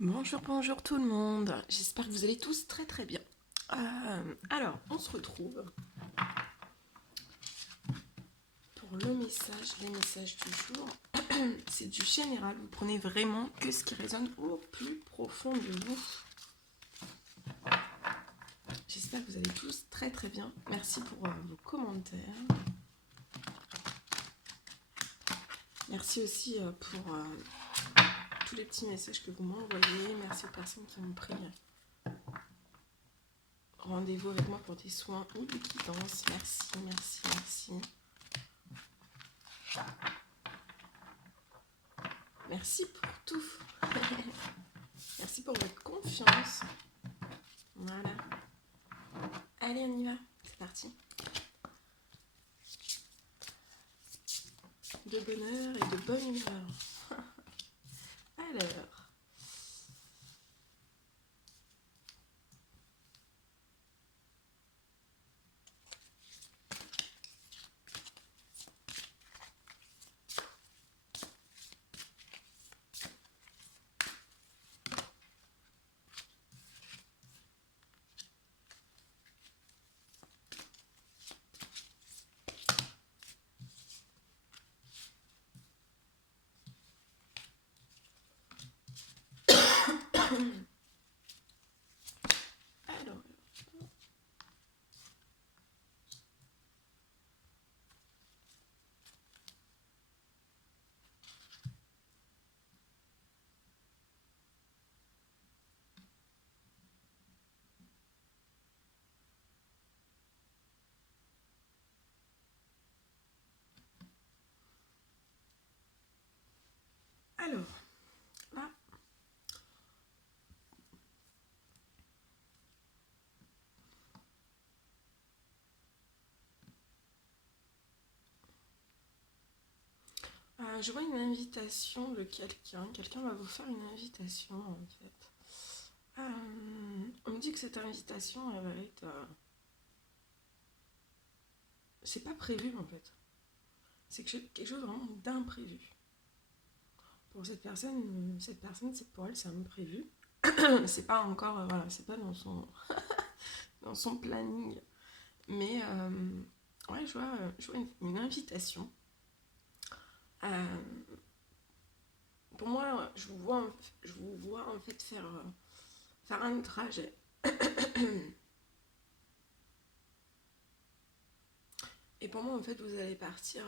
Bonjour, bonjour tout le monde. J'espère que vous allez tous très très bien. Alors, on se retrouve pour les messages du jour. C'est du général, vous prenez vraiment que ce qui résonne au plus profond de vous. J'espère que vous allez tous très très bien. Merci pour vos commentaires. Merci aussi pour tous les petits messages que vous m'envoyez. Merci aux personnes qui m'ont pris rendez-vous avec moi pour des soins ou des guidances. Merci, merci, merci. Merci pour tout. Merci pour votre confiance. Voilà. Allez, on y va. C'est parti. De bonheur et de bonne humeur. Alors. Alors. Alors. Là. Je vois une invitation de quelqu'un. Quelqu'un va vous faire une invitation en fait. On me dit que cette invitation, elle va être. C'est pas prévu en fait. C'est quelque chose vraiment d'imprévu. Pour cette personne, c'est pour elle, c'est imprévu. C'est pas encore, voilà, c'est pas dans son planning. Mais ouais, je vois une invitation. Euh, pour moi, je vous vois en fait faire un trajet. Et pour moi, en fait, vous allez partir.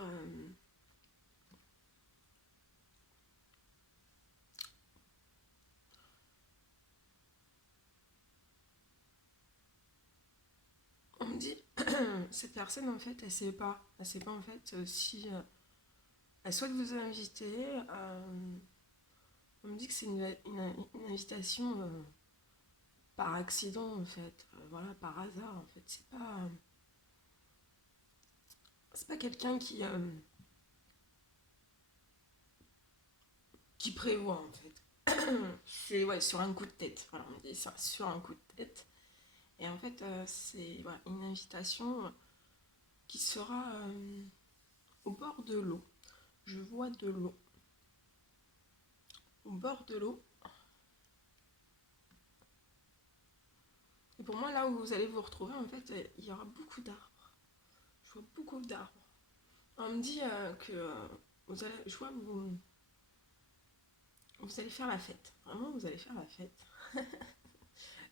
On me dit, cette personne en fait, elle sait pas en fait si elle souhaite vous inviter. On me dit que c'est une invitation par accident en fait, voilà, par hasard en fait. C'est pas quelqu'un qui prévoit en fait. C'est ouais, sur un coup de tête. Voilà, on me dit ça, sur un coup de tête. Et en fait, c'est voilà, une invitation qui sera au bord de l'eau. Je vois de l'eau. Au bord de l'eau. Et pour moi, là où vous allez vous retrouver, en fait, il y aura beaucoup d'arbres. Je vois beaucoup d'arbres. On me dit que vous allez, je vois vous allez faire la fête. Vraiment, vous allez faire la fête.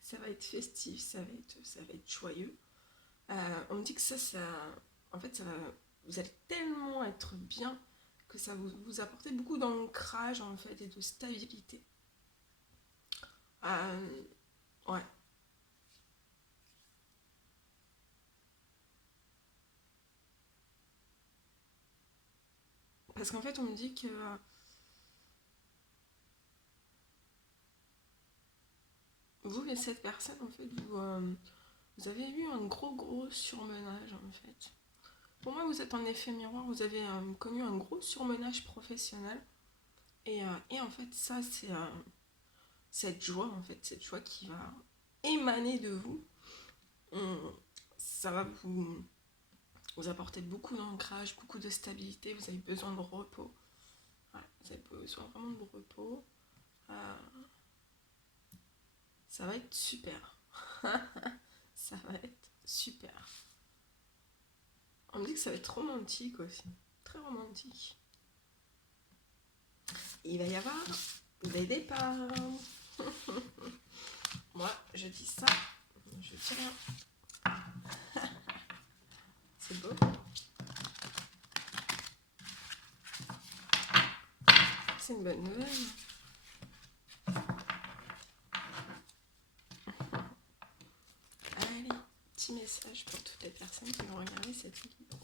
Ça va être festif, ça va être joyeux. On me dit que en fait, vous allez tellement être bien que ça vous apporter beaucoup d'ancrage en fait et de stabilité. Euh, ouais, parce qu'en fait, on me dit que vous et cette personne, en fait, vous avez eu un gros surmenage en fait. Pour moi, vous êtes en effet miroir, vous avez connu un gros surmenage professionnel. Et en fait, ça, c'est cette joie, en fait, cette joie qui va émaner de vous. On- Ça va vous apporter beaucoup d'ancrage, beaucoup de stabilité. Vous avez besoin de repos. Ouais, vous avez besoin vraiment de repos. Euh, Ça va être super. Ça va être super. On me dit que ça va être romantique aussi. Très romantique. Il va y avoir des départs. Moi, je dis ça. Je dis rien. C'est beau. C'est une bonne nouvelle. Allez, petit message pour toutes les personnes qui vont regarder cette vidéo.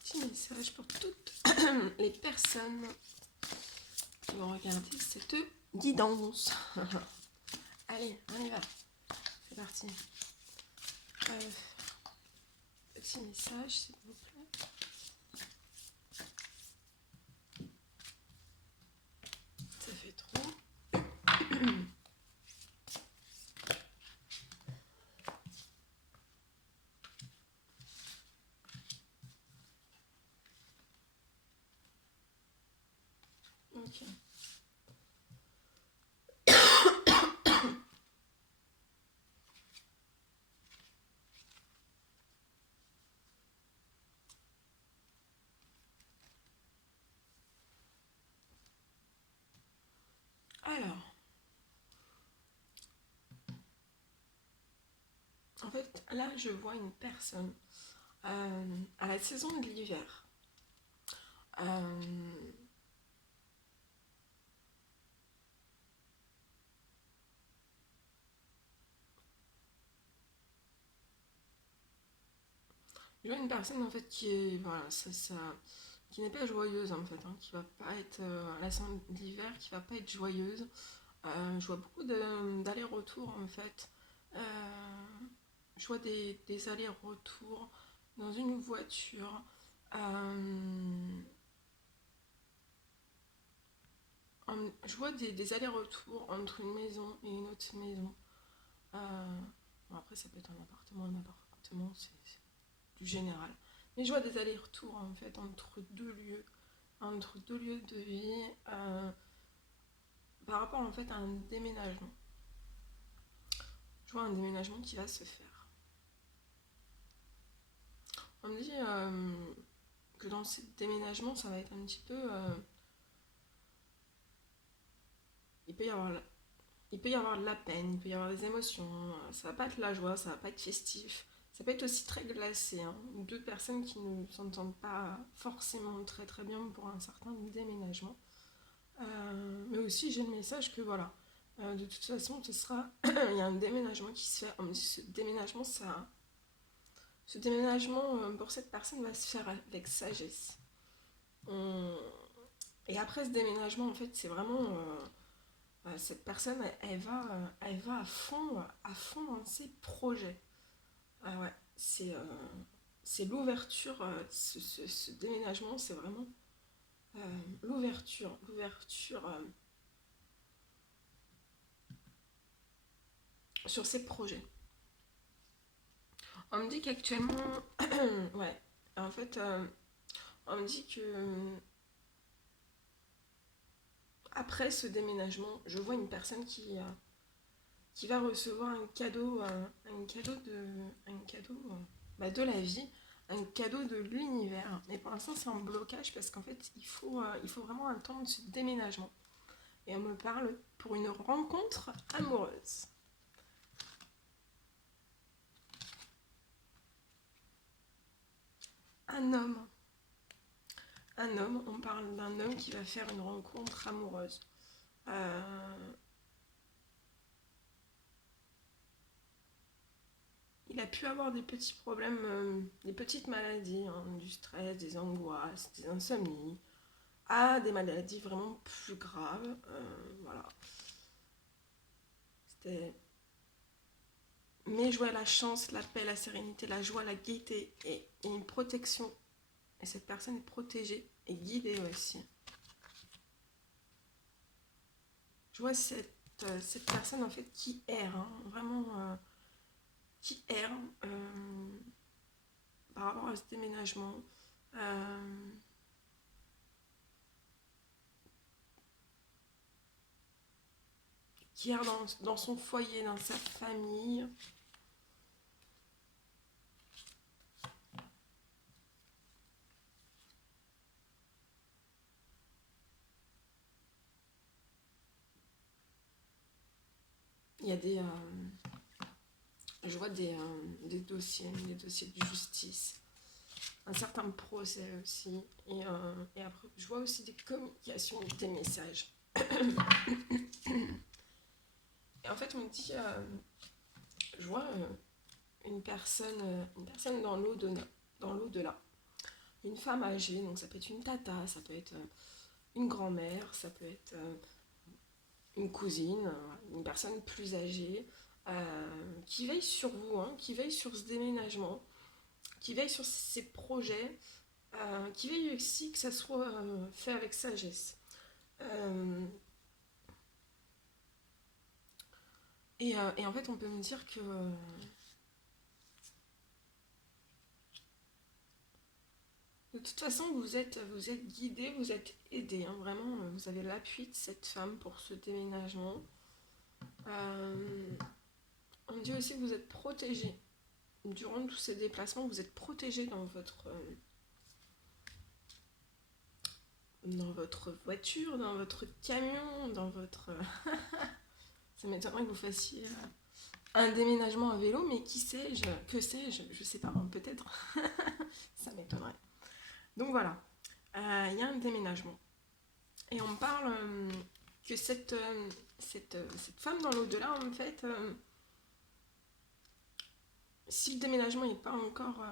Petit message pour toutes les personnes qui vont regarder cette guidance. Allez, on y va. C'est parti. Petit message, s'il vous plaît. Ça fait trop. Ok. Alors, en fait, là, je vois une personne à la saison de l'hiver. Je vois une personne en fait qui est voilà qui n'est pas joyeuse en fait, hein, qui va pas être à la saison de l'hiver, qui va pas être joyeuse. Je vois beaucoup d'allers-retours en fait. Je vois des allers-retours dans une voiture. Je vois des allers-retours entre une maison et une autre maison. Bon, après, ça peut être un appartement, c'est du général. Mais je vois des allers-retours en fait entre deux lieux de vie, par rapport en fait à un déménagement. Je vois un déménagement qui va se faire. On me dit que dans ce déménagement, ça va être un petit peu. Il peut y avoir de la peine, il peut y avoir des émotions. Ça va pas être la joie, ça va pas être festif. Ça peut être aussi très glacé. Hein. Deux personnes qui ne s'entendent pas forcément très très bien pour un certain déménagement. Mais aussi j'ai le message que voilà, de toute façon ce sera il y a un déménagement qui se fait. Ce déménagement pour cette personne va se faire avec sagesse. Et après ce déménagement en fait c'est vraiment cette personne elle va à fond dans ses projets. Ah ouais, c'est l'ouverture, ce déménagement c'est vraiment l'ouverture sur ses projets. On me dit qu'actuellement, ouais, en fait, on me dit que après ce déménagement, je vois une personne qui va recevoir un cadeau de la vie, un cadeau de l'univers. Mais pour l'instant, c'est en blocage parce qu'en fait, il faut vraiment attendre ce déménagement. Et on me parle pour une rencontre amoureuse. Un homme. On parle d'un homme qui va faire une rencontre amoureuse. Il a pu avoir des petits problèmes, des petites maladies, hein, du stress, des angoisses, des insomnies, à des maladies vraiment plus graves. Voilà. C'était... Mais je vois la chance, la paix, la sérénité, la joie, la gaieté et une protection et cette personne est protégée et guidée aussi. Je vois cette personne en fait qui erre, hein, vraiment qui erre par rapport à ce déménagement. Qui erre dans son foyer, dans sa famille. Il y a je vois des dossiers de justice, un certain procès aussi, et après je vois aussi des communications, des messages. Et en fait on me dit, je vois une personne dans l'au-delà, une femme âgée, donc ça peut être une tata, ça peut être une grand-mère, ça peut être une cousine, une personne plus âgée, qui veille sur vous, hein, qui veille sur ce déménagement, qui veille sur ses projets, qui veille aussi que ça soit fait avec sagesse. Et en fait, on peut me dire que de toute façon, vous êtes guidé, vous êtes aidé. Hein, vraiment, vous avez l'appui de cette femme pour ce déménagement. On me dit aussi que vous êtes protégé. Durant tous ces déplacements, vous êtes protégé dans votre voiture, dans votre camion, dans votre... Ça m'étonnerait que vous fassiez un déménagement à vélo, mais qui sais-je, que sais-je, je sais pas, peut-être. Ça m'étonnerait. Donc voilà, il y a un déménagement. Et on me parle que cette femme dans l'au-delà, en fait, si le déménagement n'est pas encore...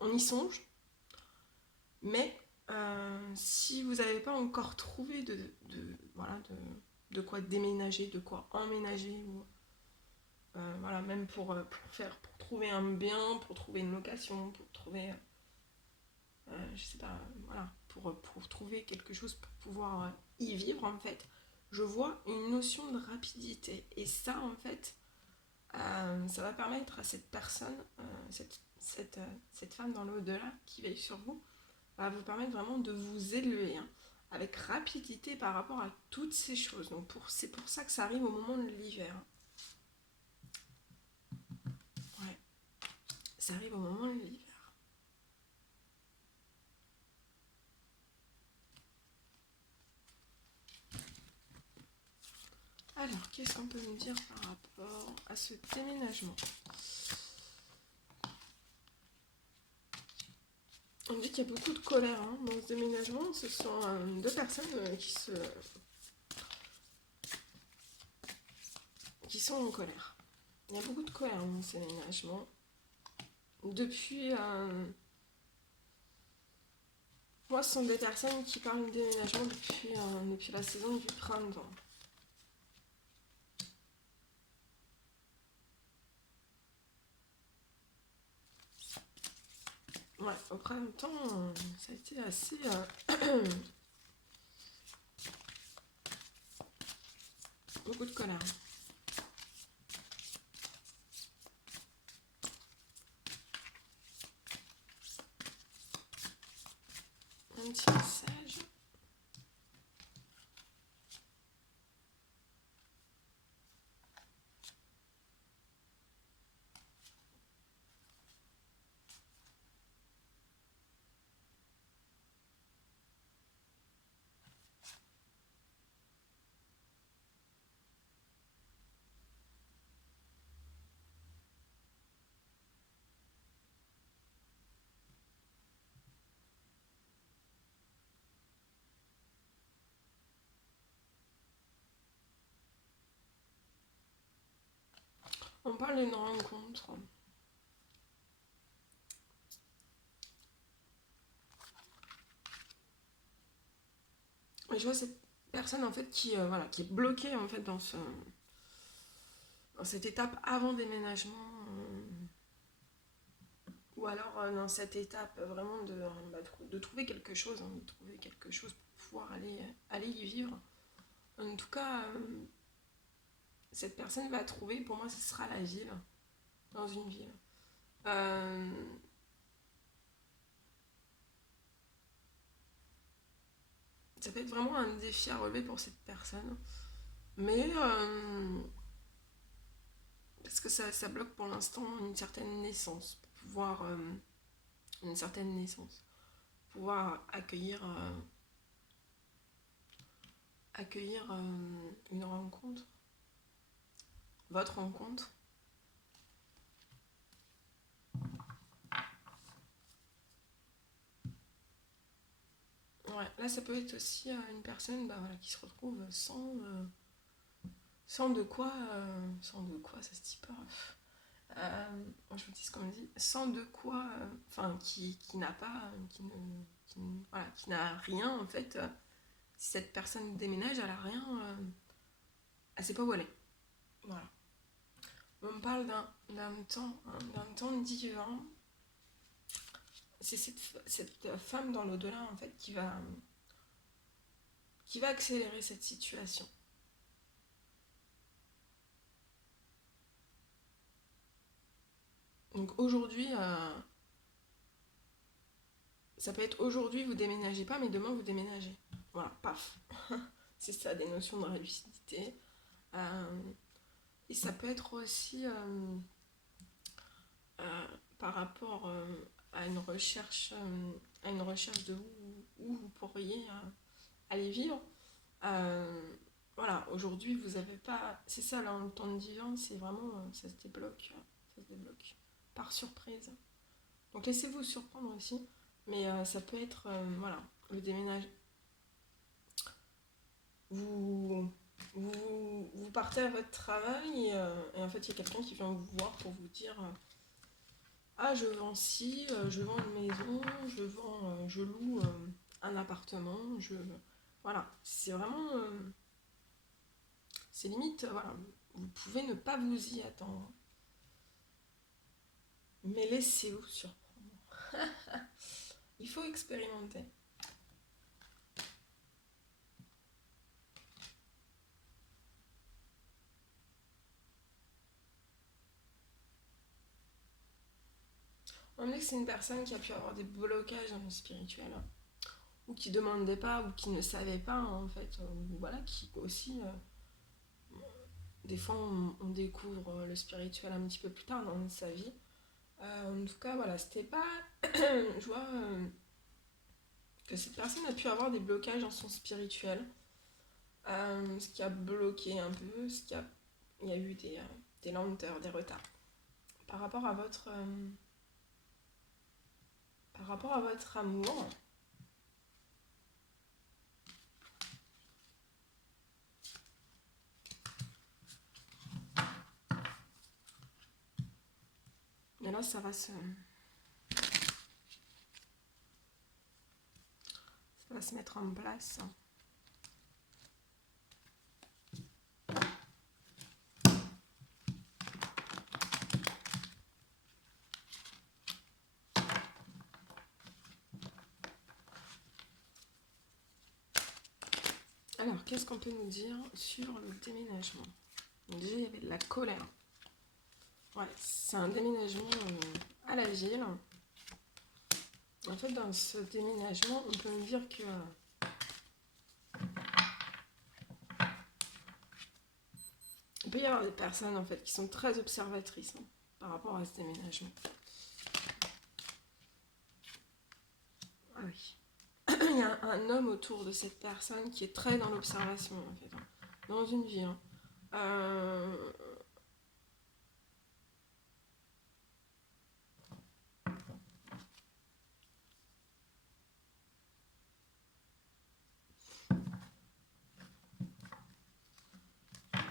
on y songe, mais si vous n'avez pas encore trouvé de quoi déménager, de quoi emménager, ou voilà, même pour trouver un bien, pour trouver une location, pour trouver, je sais pas, voilà, pour trouver quelque chose pour pouvoir y vivre, en fait, je vois une notion de rapidité. Et ça, en fait, ça va permettre à cette personne, cette femme dans l'au-delà qui veille sur vous, va vous permettre vraiment de vous élever, hein, avec rapidité par rapport à toutes ces choses. Donc c'est pour ça que ça arrive au moment de l'hiver. Ouais, ça arrive au moment de l'hiver. Alors, qu'est-ce qu'on peut nous dire par rapport à ce déménagement? On dit qu'il y a beaucoup de colère, hein, dans ce déménagement. Ce sont deux personnes qui sont en colère. Il y a beaucoup de colère dans ce déménagement. Depuis... moi, ce sont des personnes qui parlent de déménagement depuis la saison du printemps. Ouais, au printemps, ça a été assez... beaucoup de colère. Un petit message. On parle d'une rencontre. Et je vois cette personne en fait qui est bloquée en fait dans cette étape avant déménagement. alors dans cette étape vraiment de trouver quelque chose, hein, de trouver quelque chose pour pouvoir aller y vivre. En tout cas, cette personne va trouver, pour moi ce sera la ville, dans une ville. Ça peut être vraiment un défi à relever pour cette personne. Mais parce que ça bloque pour l'instant une certaine naissance, pour pouvoir une certaine naissance, pouvoir accueillir une rencontre, votre rencontre. Ouais, là ça peut être aussi une personne voilà, qui se retrouve sans de quoi ça se dit pas. Je vous dis ce qu'on me dit, sans de quoi, enfin qui n'a pas, voilà, qui n'a rien en fait. Si cette personne déménage, elle a rien, elle sait pas où aller. Voilà. On me parle d'un temps divin. C'est cette femme dans l'au-delà en fait qui va accélérer cette situation. Donc aujourd'hui, ça peut être aujourd'hui vous déménagez pas, mais demain vous déménagez. Voilà, paf. C'est ça, des notions de lucidité. Et ça peut être aussi par rapport à une recherche de où vous pourriez aller vivre. Voilà, aujourd'hui vous avez pas. C'est ça là, le temps divin, c'est vraiment ça se débloque par surprise. Donc laissez-vous surprendre aussi, mais ça peut être voilà, le déménage. Vous partez à votre travail et en fait il y a quelqu'un qui vient vous voir pour vous dire ah je vends ci, je vends une maison, je loue un appartement, voilà, c'est vraiment c'est limite voilà, vous pouvez ne pas vous y attendre, mais laissez-vous surprendre. Il faut expérimenter. On dit que c'est une personne qui a pu avoir des blocages dans le spirituel, ou qui ne demandait pas, ou qui ne savait pas, en fait, ou voilà, qui aussi, des fois, on découvre le spirituel un petit peu plus tard dans sa vie. En tout cas, voilà, c'était pas. Je vois que cette personne a pu avoir des blocages dans son spirituel, ce qui a bloqué un peu, il y a eu des lenteurs, des retards. Par rapport à votre amour, mais là ça va se mettre en place. Alors, qu'est-ce qu'on peut nous dire sur le déménagement? Déjà, il y avait de la colère. Ouais, c'est un déménagement à la ville. En fait, dans ce déménagement, on peut me dire que il peut y avoir des personnes en fait qui sont très observatrices par rapport à ce déménagement. Ah oui. Il y a un homme autour de cette personne qui est très dans l'observation en fait, dans une vie.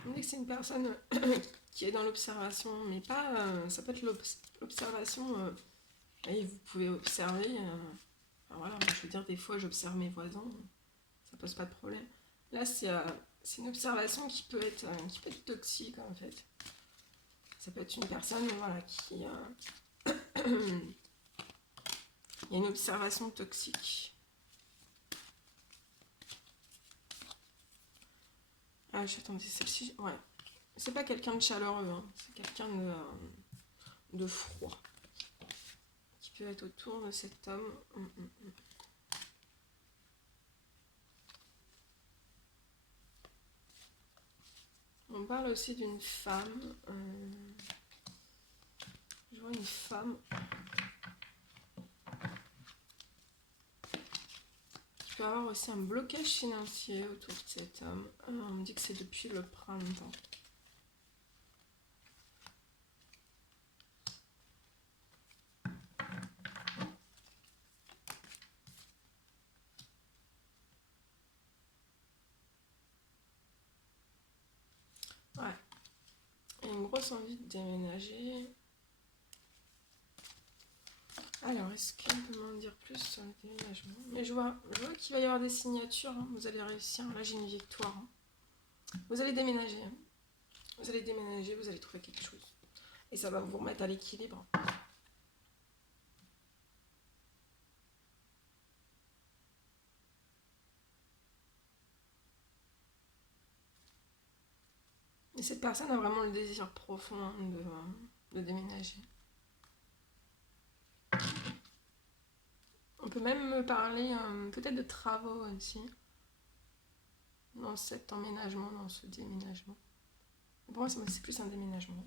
On dit que c'est une personne qui est dans l'observation, mais pas. Ça peut être l'observation. Et vous pouvez observer. Voilà, je veux dire, des fois, j'observe mes voisins, ça pose pas de problème. Là, c'est une observation qui peut être toxique en fait. Ça peut être une personne, voilà, Il y a une observation toxique. Ah, attendez, celle-ci, ouais. C'est pas quelqu'un de chaleureux, hein. C'est quelqu'un de froid. Qui peut être autour de cet homme. On parle aussi d'une femme. Je vois une femme qui peut avoir aussi un blocage financier autour de cet homme. On me dit que c'est depuis le printemps. Ouais. Il y a une grosse envie de déménager. Alors, est-ce qu'elle peut m'en dire plus sur le déménagement? Mais je vois qu'il va y avoir des signatures. Hein. Vous allez réussir. Là, j'ai une victoire. Hein. Vous allez déménager. Hein. Vous allez déménager, vous allez trouver quelque chose. Et ça va vous remettre à l'équilibre. Et cette personne a vraiment le désir profond hein, de déménager. On peut même me parler peut-être de travaux aussi. Dans cet emménagement, dans ce déménagement. Pour moi, c'est plus un déménagement.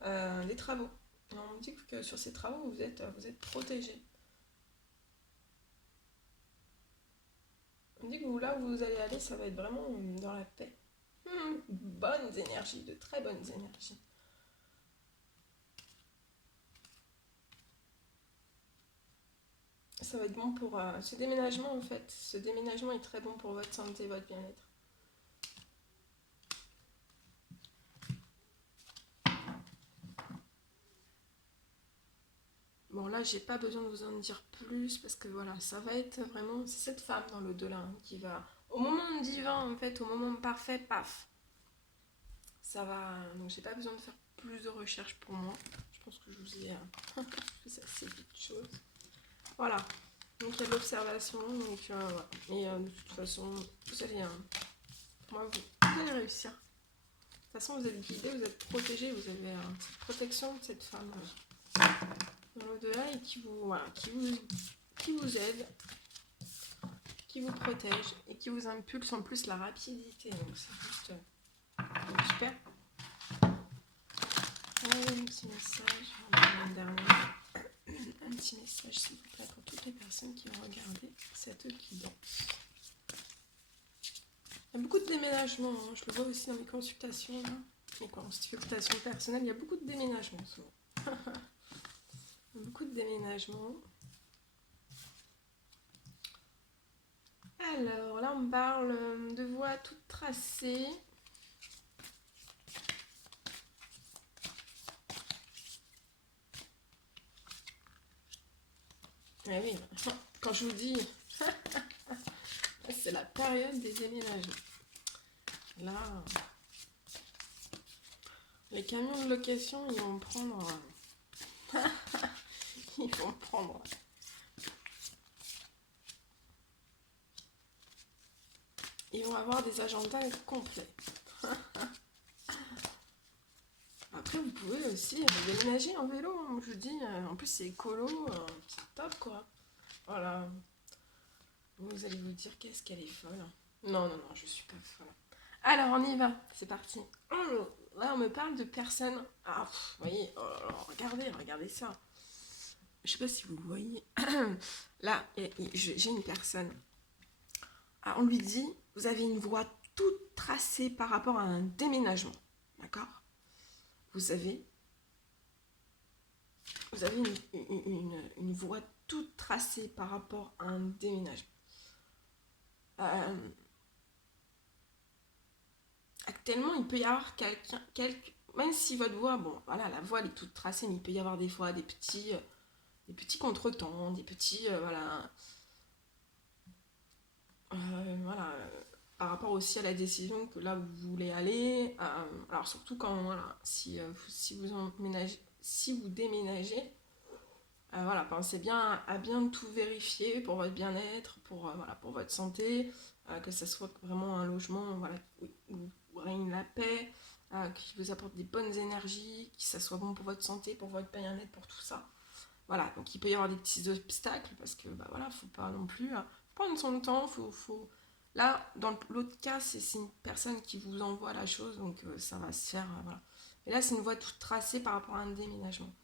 Des travaux. On me dit que sur ces travaux, vous êtes protégé. On me dit que là où vous allez aller, ça va être vraiment dans la paix. Bonnes énergies, de très bonnes énergies. Ça va être bon pour ce déménagement en fait. Ce déménagement est très bon pour votre santé, votre bien-être. Bon là, j'ai pas besoin de vous en dire plus parce que voilà, ça va être vraiment... C'est cette femme dans l'au-delà hein, qui va... Au moment divin en fait, au moment parfait, paf. Ça va... Donc j'ai pas besoin de faire plus de recherches pour moi. Je pense que je vous ai fait assez vite de choses. Voilà. Donc il y a de l'observation. Donc voilà. Et de toute façon, vous allez... moi, vous allez réussir. De toute façon, vous êtes guidé, vous êtes protégé, vous avez cette protection de cette femme dans l'au-delà et qui vous aide, qui vous protège et qui vous impulse en plus la rapidité. Donc c'est juste super. Allez, un petit message, un petit message s'il vous plaît pour toutes les personnes qui vont regarder, c'est eux qui dansent. Il y a beaucoup de déménagements, hein. Je le vois aussi dans mes consultations, là. Mes consultations personnelles, il y a beaucoup de déménagements souvent. Beaucoup de déménagements. Alors là, on me parle de voies toutes tracées. Ah oui, quand je vous dis, c'est la période des déménagements. Là, les camions de location, ils vont prendre... ils vont prendre... Ils vont avoir des agendas complets. Après, vous pouvez aussi déménager en vélo. Hein, je vous dis, en plus, c'est écolo, c'est top, quoi. Voilà. Vous allez vous dire, qu'est-ce qu'elle est folle. Non, je suis pas folle. Alors, on y va. C'est parti. Oh, là, on me parle de personnes... Ah, vous voyez, oh, regardez ça. Je sais pas si vous voyez. Là, j'ai une personne. Alors, on lui dit, vous avez une voie toute tracée par rapport à un déménagement. D'accord ? Vous avez une voie toute tracée par rapport à un déménagement. Actuellement, il peut y avoir même si votre voie, bon, voilà, la voie elle est toute tracée, mais il peut y avoir des fois des petits contretemps, des petits, voilà, par rapport aussi à la décision que là vous voulez aller. Alors surtout quand, voilà, si vous déménagez, Voilà, pensez bien à bien tout vérifier pour votre bien-être, voilà, pour votre santé, que ce soit vraiment un logement voilà, où règne la paix, qui vous apporte des bonnes énergies, que ça soit bon pour votre santé, pour votre bien-être, pour tout ça. Voilà, donc il peut y avoir des petits obstacles parce que bah voilà, faut pas non plus prendre son temps, Là, dans l'autre cas, c'est une personne qui vous envoie la chose, donc ça va se faire, voilà. Et là, c'est une voie toute tracée par rapport à un déménagement.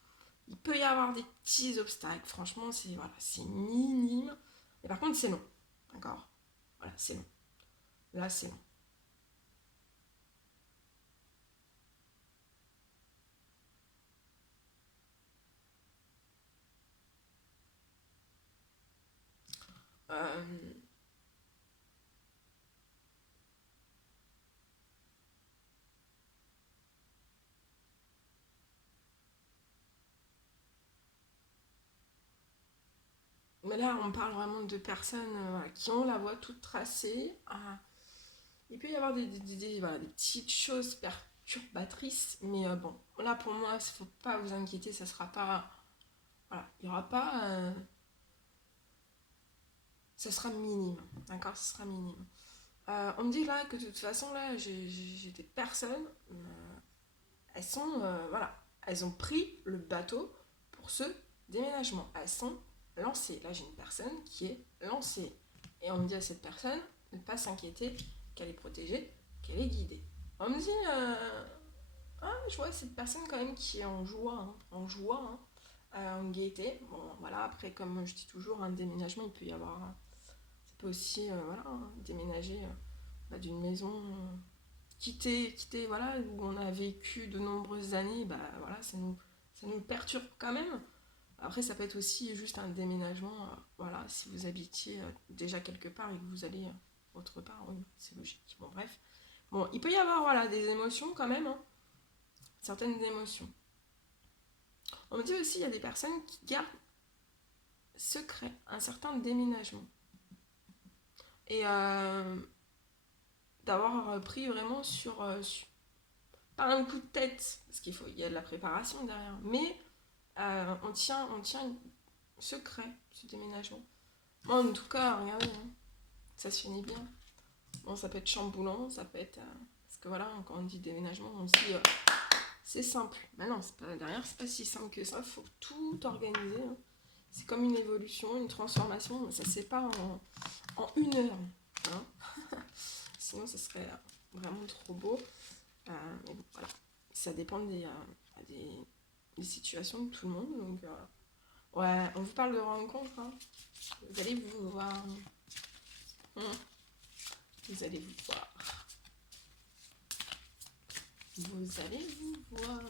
Il peut y avoir des petits obstacles, franchement, c'est minime. Mais par contre, c'est long, d'accord. Voilà, c'est long. Là, c'est long. Euh, mais là, on parle vraiment de personnes voilà, qui ont la voie toute tracée. Il peut y avoir voilà, des petites choses perturbatrices, mais bon, là pour moi, il ne faut pas vous inquiéter, ça sera pas. Voilà, il n'y aura pas. Ça sera minime, d'accord. Ça sera minime. On me dit là que de toute façon, là, j'ai des personnes, elles sont. Voilà, elles ont pris le bateau pour ce déménagement. Elles sont lancées. Là, j'ai une personne qui est lancée. Et on me dit à cette personne de ne pas s'inquiéter, qu'elle est protégée, qu'elle est guidée. On me dit. Ah, je vois cette personne quand même qui est en gaieté. Bon, voilà, après, comme je dis toujours, un déménagement, il peut y avoir. Ça peut aussi, voilà, déménager bah, d'une maison, quitter, voilà, où on a vécu de nombreuses années, bah voilà, ça nous perturbe quand même. Après, ça peut être aussi juste un déménagement, voilà, si vous habitiez déjà quelque part et que vous allez autre part, oui, c'est logique. Bon, bref. Bon, il peut y avoir, voilà, des émotions quand même, hein, certaines émotions. On me dit aussi qu'il y a des personnes qui gardent secret un certain déménagement. Et d'avoir pris vraiment pas un coup de tête, parce il y a de la préparation derrière, mais on tient secret ce déménagement. Moi, en tout cas, regardez, hein, ça se finit bien. Bon, ça peut être chamboulant, ça peut être. Parce que voilà, quand on dit déménagement, on se dit c'est simple. Mais non, derrière, c'est pas si simple que ça, il faut tout organiser. Hein. C'est comme une évolution, une transformation, mais ça se fait pas en une heure. Hein. Sinon, ça serait vraiment trop beau. Mais bon, voilà. Ça dépend des situations de tout le monde. Donc, ouais, on vous parle de rencontre. Hein. Vous allez vous voir. Vous allez vous voir. Vous allez vous voir.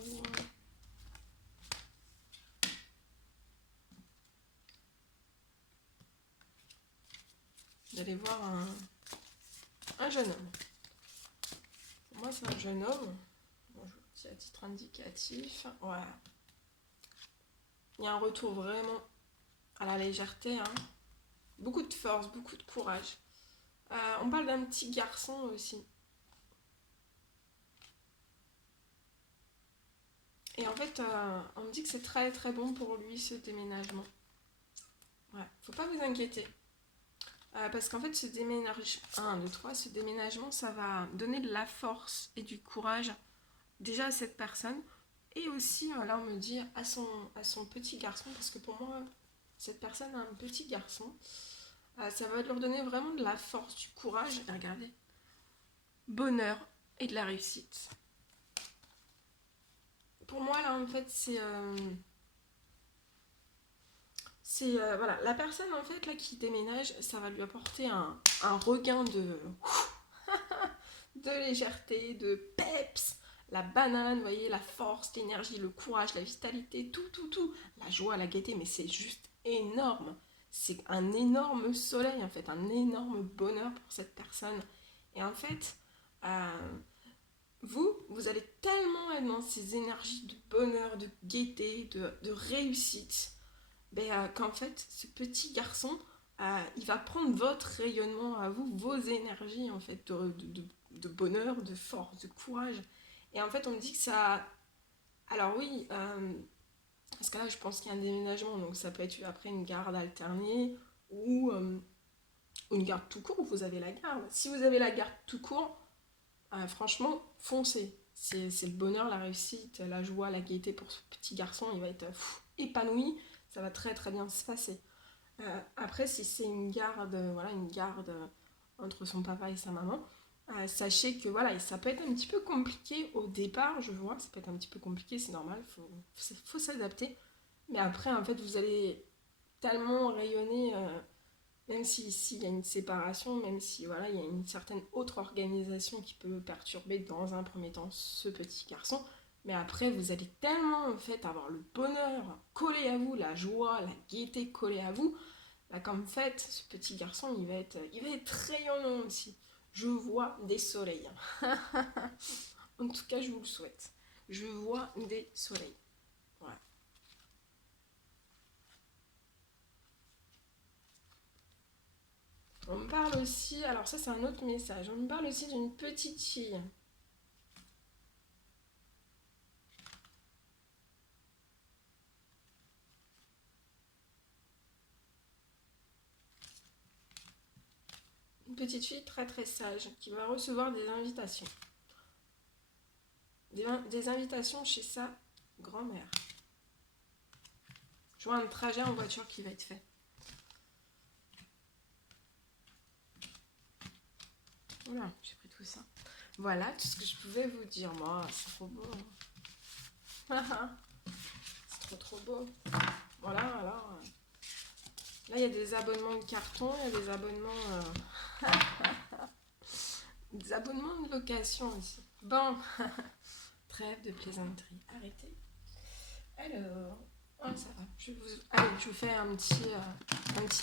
Vous allez voir un jeune homme. Pour moi, c'est un jeune homme. Bon, je vous dis à titre indicatif. Ouais. Il y a un retour vraiment à la légèreté. Hein. Beaucoup de force, beaucoup de courage. On parle d'un petit garçon aussi. Et en fait, on me dit que c'est très très bon pour lui ce déménagement. Ouais, faut pas vous inquiéter. Parce qu'en fait, ce déménagement, ça va donner de la force et du courage déjà à cette personne. Et aussi, là, on me dit à son petit garçon, parce que pour moi, cette personne a un petit garçon. Ça va leur donner vraiment de la force, du courage. Et regardez, bonheur et de la réussite. Pour moi, là, en fait, voilà, la personne en fait là qui déménage, ça va lui apporter un regain de légèreté, de peps, la banane, vous voyez, la force, l'énergie, le courage, la vitalité, tout, la joie, la gaieté, mais c'est juste énorme. C'est un énorme soleil en fait, un énorme bonheur pour cette personne. Et en fait, euh, vous allez tellement être dans ces énergies de bonheur, de gaieté, de réussite qu'en fait, ce petit garçon, il va prendre votre rayonnement à vous, vos énergies en fait, de bonheur, de force, de courage. Et en fait, on me dit que ça. Alors oui, Parce que là, je pense qu'il y a un déménagement, donc ça peut être après une garde alternée ou une garde tout court où vous avez la garde. Si vous avez la garde tout court, franchement, foncez. C'est le bonheur, la réussite, la joie, la gaieté pour ce petit garçon. Il va être épanoui. Ça va très très bien se passer. Après, si c'est une garde, voilà, une garde entre son papa et sa maman, sachez que voilà, ça peut être un petit peu compliqué au départ, je vois, ça peut être un petit peu compliqué, c'est normal, faut s'adapter. Mais après, en fait, vous allez tellement rayonner, même si ici il y a une séparation, même si voilà, il y a une certaine autre organisation qui peut perturber dans un premier temps ce petit garçon. Mais après, vous allez tellement en fait avoir le bonheur collé à vous, la joie, la gaieté collée à vous, là, qu'en fait, ce petit garçon, il va être rayonnant aussi. Je vois des soleils. En tout cas, je vous le souhaite. Je vois des soleils. Voilà. On me parle aussi, alors ça c'est un autre message, on me parle aussi d'une petite fille. Une petite fille très très sage qui va recevoir des invitations. Des invitations chez sa grand-mère. Je vois un trajet en voiture qui va être fait. Voilà, j'ai pris tout ça. Voilà tout ce que je pouvais vous dire. Moi, c'est trop beau. C'est trop trop beau. Voilà, alors. Là, il y a des abonnements de carton, il y a des abonnements. Des abonnements de location aussi. Bon, trêve de plaisanterie. Arrêtez. Alors, oh, ça va. Allez, je vous fais un petit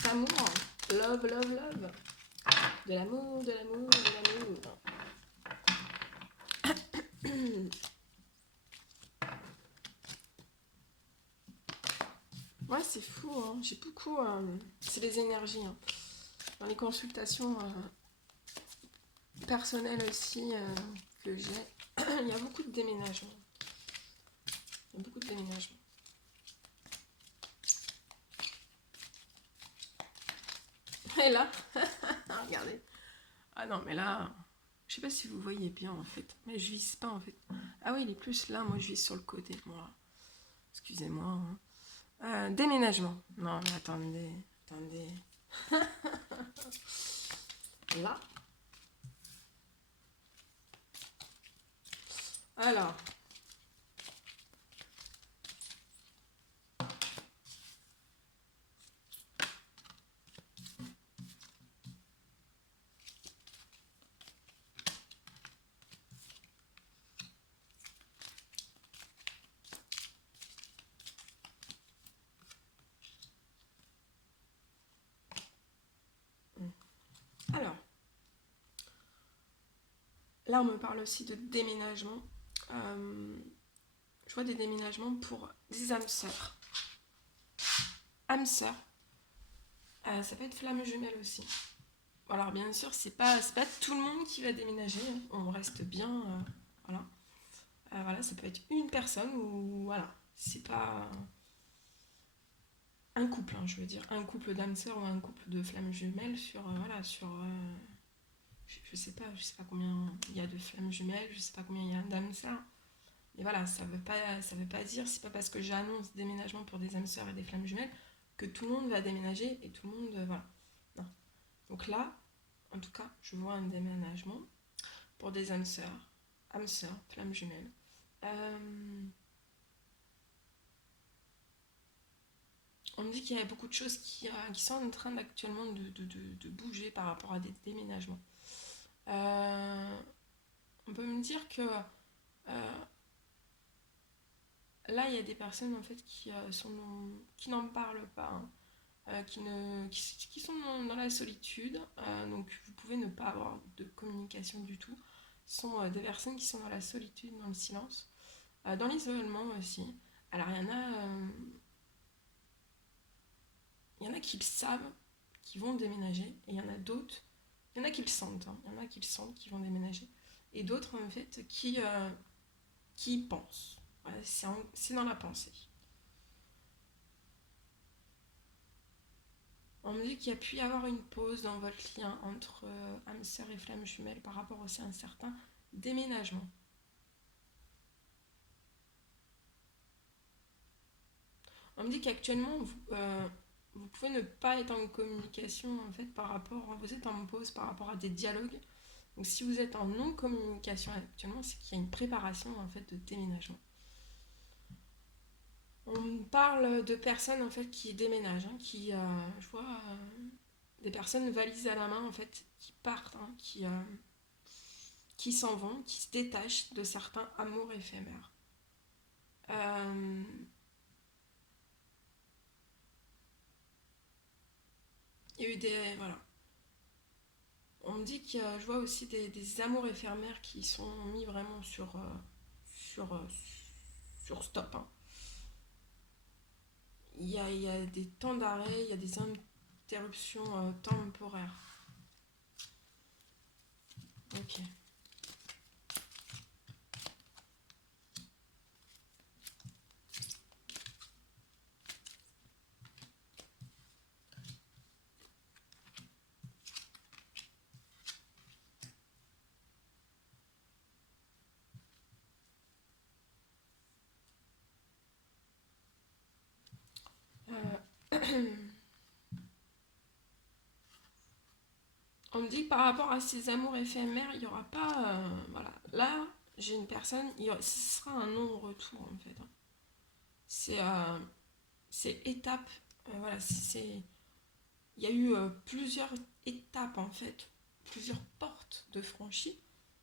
amour. Love, love, love. De l'amour, de l'amour, de l'amour. Ouais, c'est fou. Hein. J'ai beaucoup. C'est les énergies. Hein. Dans les consultations personnelles aussi que j'ai, il y a beaucoup de déménagements. Il y a beaucoup de déménagements. Et là, regardez. Ah non, mais là, je sais pas si vous voyez bien en fait. Mais je vise pas en fait. Ah oui, il est plus là, moi je vise sur le côté. Moi, excusez-moi. Hein. Déménagement. Non, mais attendez. Attendez. Là. Alors. Alors. Là, on me parle aussi de déménagement. Je vois des déménagements pour des âmes sœurs. Âmes sœurs. Ça peut être flamme jumelle aussi. Alors bien sûr, c'est pas tout le monde qui va déménager. On reste bien. Voilà. Voilà, ça peut être une personne ou voilà. C'est pas un couple, hein, je veux dire. Un couple d'âmes sœurs ou un couple de flammes jumelles sur. Voilà, sur. Je sais pas combien il y a de flammes jumelles, je sais pas combien il y a d'âmes sœurs. Et voilà, ça veut pas dire, c'est pas parce que j'annonce déménagement pour des âmes sœurs et des flammes jumelles que tout le monde va déménager et tout le monde, voilà. Non. Donc là, en tout cas, je vois un déménagement pour des âmes sœurs, flammes jumelles. On me dit qu'il y a beaucoup de choses qui sont en train actuellement de bouger par rapport à des déménagements. On peut me dire que là, il y a des personnes en fait qui n'en parlent pas, hein, qui sont dans la solitude. Donc, vous pouvez ne pas avoir de communication du tout. Ce sont des personnes qui sont dans la solitude, dans le silence, dans l'isolement aussi. Alors, il y en a qui le savent, qui vont déménager, et il y en a d'autres, il y en a qui le sentent, hein, il y en a qui le sentent, qui vont déménager, et d'autres en fait qui y pensent. Ouais, c'est dans la pensée. On me dit qu'il y a pu y avoir une pause dans votre lien entre âme sœur et flamme jumelle par rapport aussi à un certain déménagement. On me dit qu'actuellement, vous pouvez ne pas être en communication en fait par rapport, vous êtes en pause par rapport à des dialogues. Donc si vous êtes en non-communication actuellement, c'est qu'il y a une préparation en fait de déménagement. On parle de personnes en fait qui déménagent, hein, je vois des personnes valises à la main en fait qui partent, hein, qui s'en vont, qui se détachent de certains amours éphémères. Euh, il y a eu des voilà. On me dit je vois aussi des amours éphémères qui sont mis vraiment sur, euh, sur stop, hein. Il y a des temps d'arrêt, il y a des interruptions temporaires. Ok. On me dit que par rapport à ces amours éphémères, il n'y aura pas. Voilà. Là, j'ai une personne, ce sera un non-retour en fait, hein. C'est étape. Voilà, il y a eu plusieurs étapes en fait, plusieurs portes de franchie.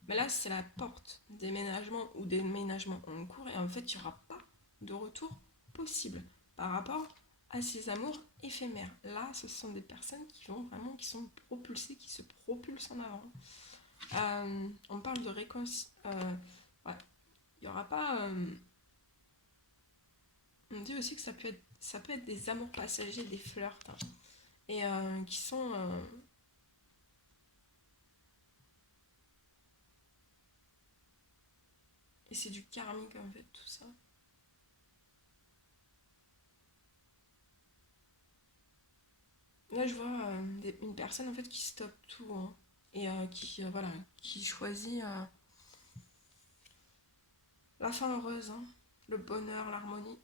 Mais là, c'est la porte déménagement ou déménagement en cours et en fait, il n'y aura pas de retour possible par rapport à ces amours éphémères. Là, ce sont des personnes qui sont propulsées, qui se propulsent en avant. On parle de réconciliation. Ouais. Il n'y aura pas. On dit aussi que ça peut être des amours passagers, des flirts, hein, et qui sont. Et c'est du karmique en fait, tout ça. Là, je vois une personne en fait qui stoppe tout, hein, et voilà, qui choisit la fin heureuse, hein, le bonheur, l'harmonie,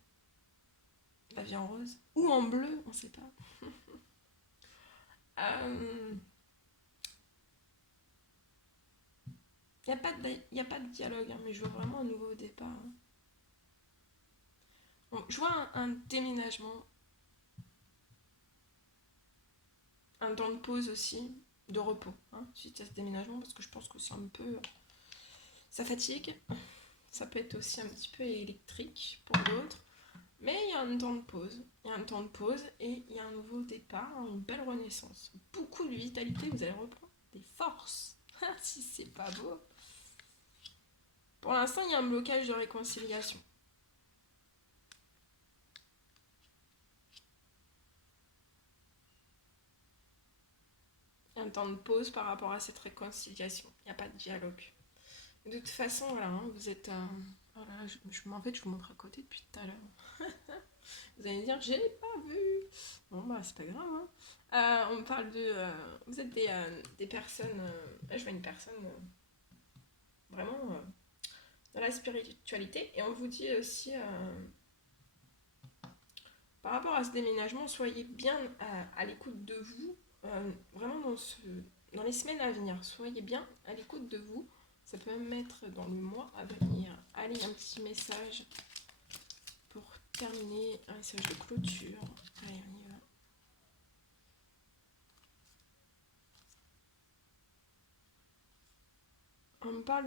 la vie en rose ou en bleu, on sait pas. Il n'y a pas de dialogue, hein, mais je vois vraiment un nouveau départ, hein. Bon, je vois un déménagement, un temps de pause aussi, de repos, hein, suite à ce déménagement, parce que je pense que c'est un peu. Ça fatigue, ça peut être aussi un petit peu électrique pour d'autres. Mais il y a un temps de pause. Il y a un temps de pause et il y a un nouveau départ, une belle renaissance. Beaucoup de vitalité, vous allez reprendre des forces. Si c'est pas beau. Pour l'instant, il y a un blocage de réconciliation. Il y a un temps de pause par rapport à cette réconciliation. Il n'y a pas de dialogue. De toute façon, voilà, hein, vous êtes. Voilà, en fait, je vous montre à côté depuis tout à l'heure. Vous allez me dire, j'ai pas vu. Bon, bah, c'est pas grave, hein. On parle de. Vous êtes des personnes. Là, je vois une personne vraiment dans la spiritualité. Et on vous dit aussi, par rapport à ce déménagement, soyez bien à l'écoute de vous. Vraiment dans les semaines à venir, soyez bien à l'écoute de vous. Ça peut même être dans le mois à venir. Allez, un petit message pour terminer, un message de clôture. Allez, on y va. On me parle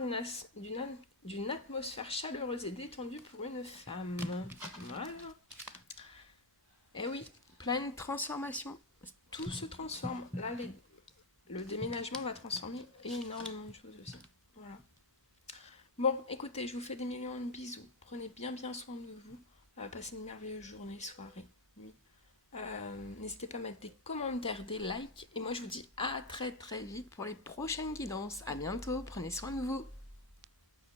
d'une atmosphère chaleureuse et détendue pour une femme. Voilà. Et oui, pleine transformation. Tout se transforme. Là, le déménagement va transformer énormément de choses aussi. Voilà. Bon, écoutez, je vous fais des millions de bisous. Prenez bien soin de vous. Passez une merveilleuse journée, soirée, nuit. N'hésitez pas à mettre des commentaires, des likes. Et moi, je vous dis à très vite pour les prochaines guidances. À bientôt. Prenez soin de vous.